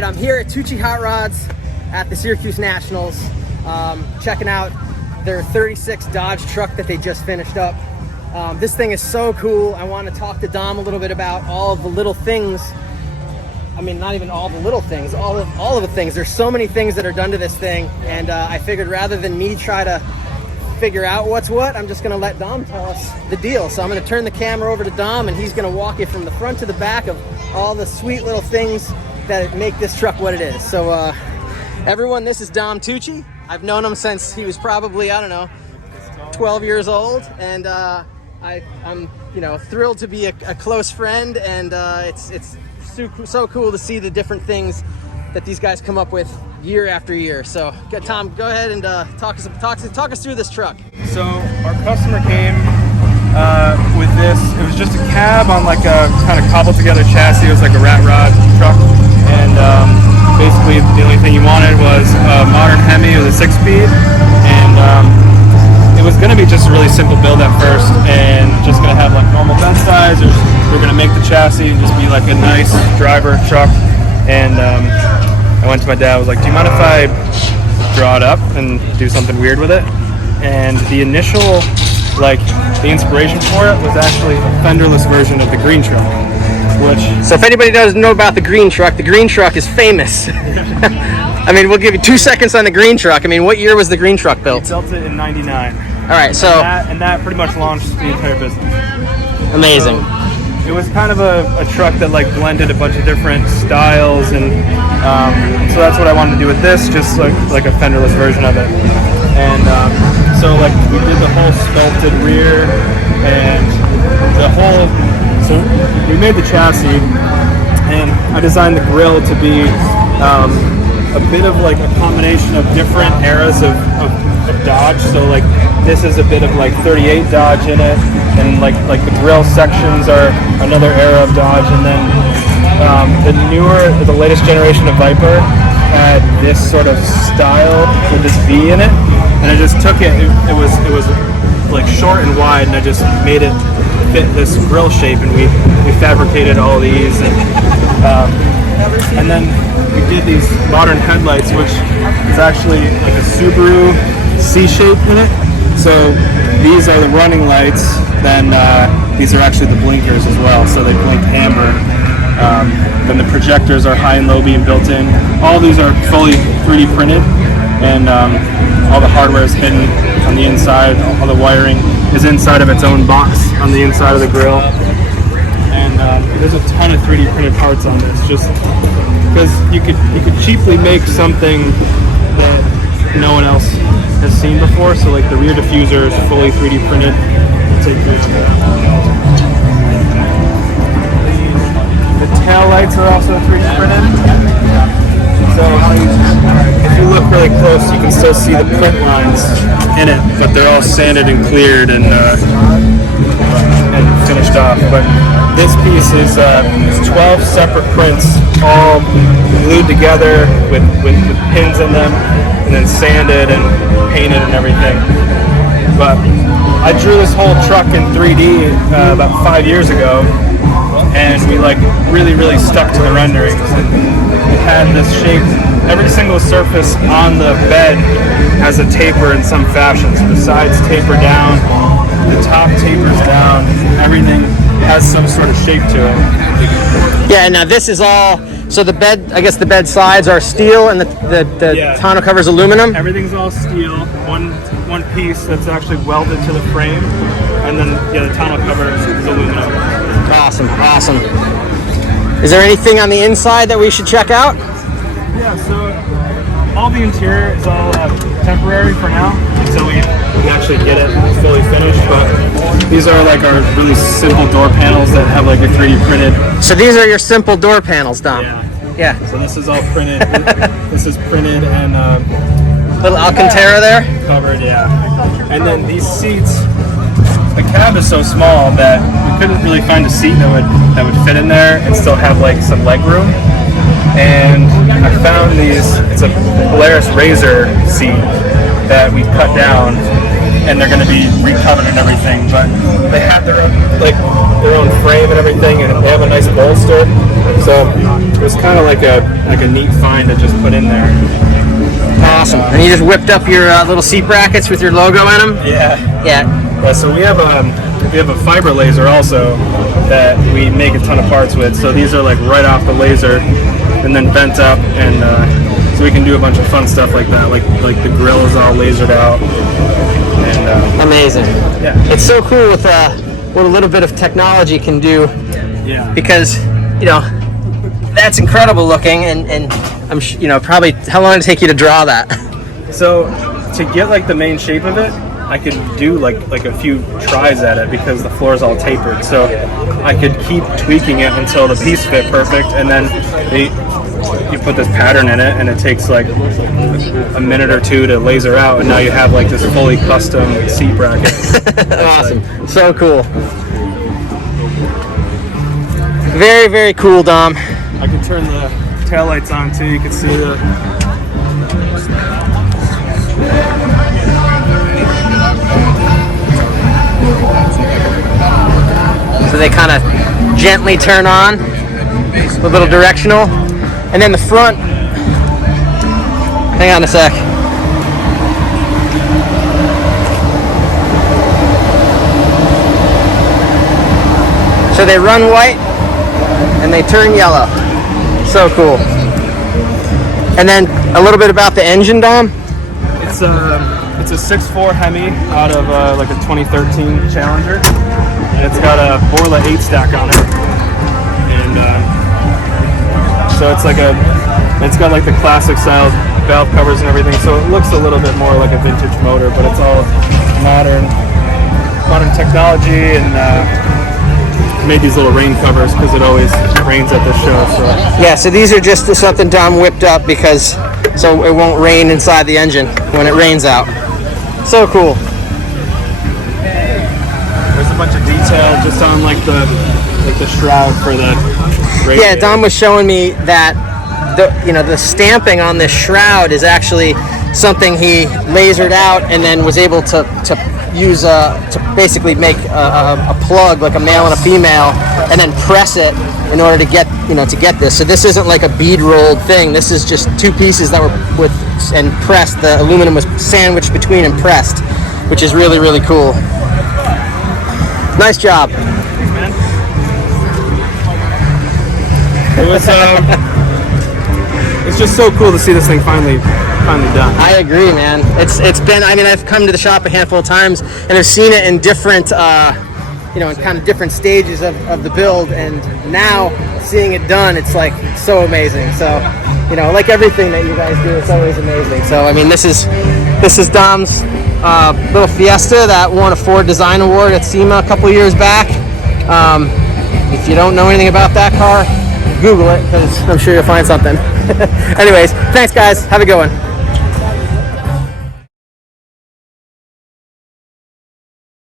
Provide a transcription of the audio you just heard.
right, I'm here at Tucci Hot Rods at the Syracuse Nationals, checking out their 36 Dodge truck that they just finished up. This thing is so cool. I want to talk to Dom a little bit about all of the little things. I mean, not even all the little things, all of the things. There's so many things that are done to this thing, and I figured rather than me try to figure out what's what, I'm just going to let Dom tell us the deal. So I'm going to turn the camera over to Dom, and he's going to walk you from the front to the back of all the sweet little things that make this truck what it is. So everyone, this is Dom Tucci. I've known him since he was probably, I don't know, 12 years old, and I'm thrilled to be a close friend, and it's so cool to see the different things that these guys come up with year after year. So Tom, go ahead and talk us through this truck. So our customer came with this. It was just a cab on like a kind of cobbled together chassis. It was like a rat rod truck, and basically the only thing he wanted was a modern Hemi with a 6-speed, and it was going to be just a really simple build at first, and just going to have like normal bed size. We're going to make the chassis and just be like a nice driver truck. And I went to my dad, I was like, do you mind if I draw it up and do something weird with it? And the initial, the inspiration for it was actually a fenderless version of the green truck. So if anybody doesn't know about the green truck is famous. I mean, we'll give you 2 seconds on the green truck. I mean, what year was the green truck built? We built it in '99. All right, so and that pretty much launched the entire business. Amazing. So it was kind of a truck that blended a bunch of different styles, and so that's what I wanted to do with this, just like a fenderless version of it. And so we did the whole sculpted rear, and so we made the chassis, and I designed the grille to be a bit of a combination of different eras of Dodge. So this is a bit of 38 Dodge in it, and the grill sections are another era of Dodge, and then the latest generation of Viper had this sort of style with this V in it, and I just took it. It was short and wide, and I just made it fit this grill shape, and we fabricated all these, and then we did these modern headlights, which is actually like a Subaru C shape in it. So these are the running lights, then these are actually the blinkers as well, so they blink amber. Then the projectors are high and low beam built in. All these are fully 3D printed, and all the hardware is hidden on the inside. All the wiring is inside of its own box on the inside of the grill. And there's a ton of 3D printed parts on this, just because you could cheaply make something that no one else has seen before. So the rear diffuser is fully 3D printed. The tail lights are also 3D printed. So if you look really close, you can still see the print lines in it, but they're all sanded and cleared and finished off. But this piece is 12 separate prints, all glued together with pins in them, and then sanded and painted and everything. But I drew this whole truck in 3D about 5 years ago, and we really stuck to the renderings. It had this shape. Every single surface on the bed has a taper in some fashion. So the sides taper down, the top tapers down, everything has some sort of shape to it. Yeah, now this is all, so the bed, I guess the bed sides are steel, and the tonneau cover is aluminum? Everything's all steel, one piece that's actually welded to the frame, and then the tonneau cover is aluminum. Awesome. Is there anything on the inside that we should check out? Yeah, so all the interior is all temporary for now until we actually get it fully finished. But these are our really simple door panels that have a 3D printed. So these are your simple door panels, Dom? Yeah. So this is all printed. This is printed and little Alcantara there? Covered, yeah. And then these seats, the cab is so small that we couldn't really find a seat that would fit in there and still have some leg room. And I found these. It's a Polaris Razor seat that we cut down, and they're going to be recovered and everything. But they have their own frame and everything, and they have a nice bolster. So it was kind of like a neat find to just put in there. Awesome. And you just whipped up your little seat brackets with your logo in them? Yeah. Yeah. So we have a fiber laser also that we make a ton of parts with. So these are like right off the laser and then bent up, and so we can do a bunch of fun stuff like that. Like the grill is all lasered out. And, amazing. Yeah. It's so cool with what a little bit of technology can do. Yeah. Because, you know, that's incredible looking, and I'm probably how long did it take you to draw that? So to get like the main shape of it, I could do like a few tries at it because the floor is all tapered. So I could keep tweaking it until the piece fit perfect, and then you put this pattern in it, and it takes like a minute or two to laser out, and now you have like this fully custom seat bracket. Awesome. So cool. Very, very cool, Dom. I can turn the taillights on too. You can see the. So they kind of gently turn on, a little directional, and then the front. Hang on a sec. So they run white and they turn yellow. So cool. And then a little bit about the engine, Dom. It's a 6.4 Hemi out of like a 2013 Challenger, and it's got a Borla 8 stack on it, and so it's got like the classic style valve covers and everything. So it looks a little bit more like a vintage motor, but it's all modern technology, and made these little rain covers because it always rains at this show. So yeah, so these are just something Dom whipped up because so it won't rain inside the engine when it rains out. So cool. there's a bunch of detail just on like the shroud for the radiator. Yeah, Dom was showing me that the stamping on this shroud is actually something he lasered out and then was able to use to basically make a plug, like a male and a female, and then press it in order to get this. So this isn't like a bead rolled thing. This is just two pieces that were and pressed. The aluminum was sandwiched between and pressed, which is really, really cool. Nice job. Thanks, man. It was it's just so cool to see this thing finally done. I agree, man. It's been. I mean, I've come to the shop a handful of times and I've seen it in different, in kind of different stages of the build, and now seeing it done, it's like so amazing. So, like everything that you guys do, it's always amazing. So, I mean, this is Dom's little Fiesta that won a Ford Design Award at SEMA a couple years back. If you don't know anything about that car, Google it, because I'm sure you'll find something. Anyways, thanks guys. Have a good one.